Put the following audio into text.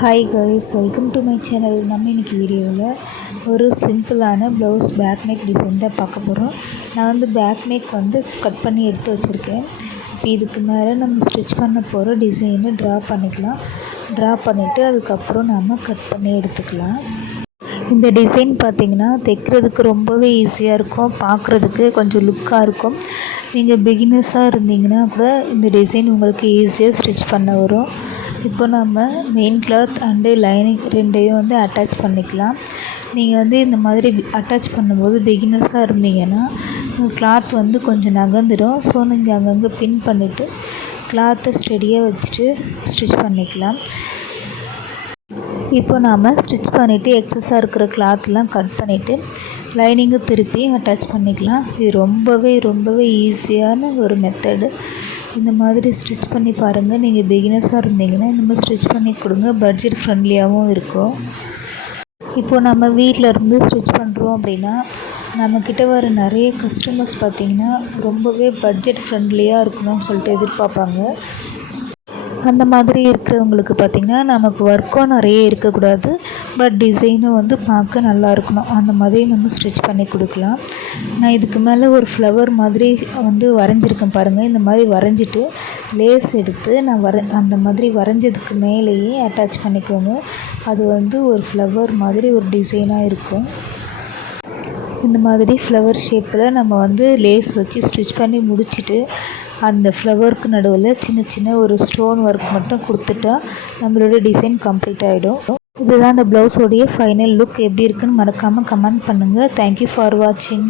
Hi guys, welcome to my channel. நம்ம இன்றைக்கி வீடியோவில் ஒரு சிம்பிளான ப்ளவுஸ் பேக் நெக் டிசைன் தான் பார்க்க போகிறோம். நான் வந்து பேக் நெக் வந்து கட் பண்ணி எடுத்து வச்சுருக்கேன். இப்போ இதுக்கு மேலே நம்ம ஸ்டிச் பண்ண போகிற டிசைனை ட்ரா பண்ணிக்கலாம். ட்ரா பண்ணிவிட்டு அதுக்கப்புறம் நம்ம கட் பண்ணி எடுத்துக்கலாம். இந்த டிசைன் பார்த்திங்கன்னா தைக்கிறதுக்கு ரொம்பவே ஈஸியாக இருக்கும், பார்க்குறதுக்கு கொஞ்சம் லுக்காக இருக்கும். நீங்கள் பிகினர்ஸாக இருந்தீங்கன்னா கூட இந்த டிசைன் உங்களுக்கு ஈஸியாக ஸ்டிச் பண்ண வரும். இப்போ நம்ம மெயின் கிளாத் அண்டு லைனிங் ரெண்டையும் வந்து அட்டாச் பண்ணிக்கலாம். நீங்கள் வந்து இந்த மாதிரி அட்டாச் பண்ணும்போது பிகினர்ஸாக இருந்தீங்கன்னா கிளாத் வந்து கொஞ்சம் நகர்ந்துடும். ஸோ நீங்கள் அங்கங்கே பின் பண்ணிவிட்டு கிளாத்தை ஸ்டெடியாக வச்சுட்டு ஸ்டிச் பண்ணிக்கலாம். இப்போ நாம் ஸ்டிச் பண்ணிவிட்டு எக்ஸஸாக இருக்கிற கிளாத்லாம் கட் பண்ணிவிட்டு லைனிங்கை திருப்பி அட்டாச் பண்ணிக்கலாம். இது ரொம்பவே ஈஸியான ஒரு மெத்தடு. இந்த மாதிரி ஸ்டிச் பண்ணி பாருங்கள். நீங்கள் பிகினர்ஸாக இருந்தீங்கன்னா இந்த மாதிரி ஸ்டிச் பண்ணி கொடுங்க. பட்ஜெட் ஃப்ரெண்ட்லியாகவும் இருக்கும். இப்போ நம்ம வீட்டில் இருந்து ஸ்டிச் பண்ணுறோம் அப்படின்னா நம்மக்கிட்ட வர நிறைய கஸ்டமர்ஸ் பார்த்திங்கன்னா ரொம்பவே பட்ஜெட் ஃப்ரெண்ட்லியாக இருக்கணும்னு சொல்லிட்டு எதிர்பார்ப்பாங்க. அந்த மாதிரி இருக்கிறவங்களுக்கு பார்த்திங்கன்னா நமக்கு ஒர்க்கும் நிறைய இருக்கக்கூடாது, பட் டிசைனும் வந்து பார்க்க நல்லா இருக்கணும். அந்த மாதிரி நம்ம ஸ்டிச் பண்ணி கொடுக்கலாம். நான் இதுக்கு மேலே ஒரு ஃப்ளவர் மாதிரி வந்து வரைஞ்சிருக்கேன் பாருங்கள். இந்த மாதிரி வரைஞ்சிட்டு லேஸ் எடுத்து நான் அந்த மாதிரி வரைஞ்சதுக்கு மேலேயே அட்டாச் பண்ணிக்கோங்க. அது வந்து ஒரு ஃப்ளவர் மாதிரி ஒரு டிசைனாக இருக்கும். இந்த மாதிரி ஃப்ளவர் ஷேப்பில் நம்ம வந்து லேஸ் வச்சு ஸ்டிச் பண்ணி முடிச்சுட்டு அந்த ஃப்ளவருக்கு நடுவில் சின்ன ஒரு ஸ்டோன் ஒர்க் மட்டும் கொடுத்துட்டா நம்மளோட டிசைன் கம்ப்ளீட் ஆகிடும். இதுதான் அந்த ப்ளவுஸோடைய ஃபைனல் லுக். எப்படி இருக்குன்னு மறக்காமல் கமெண்ட் பண்ணுங்கள். தேங்க்யூ ஃபார் வாட்சிங்.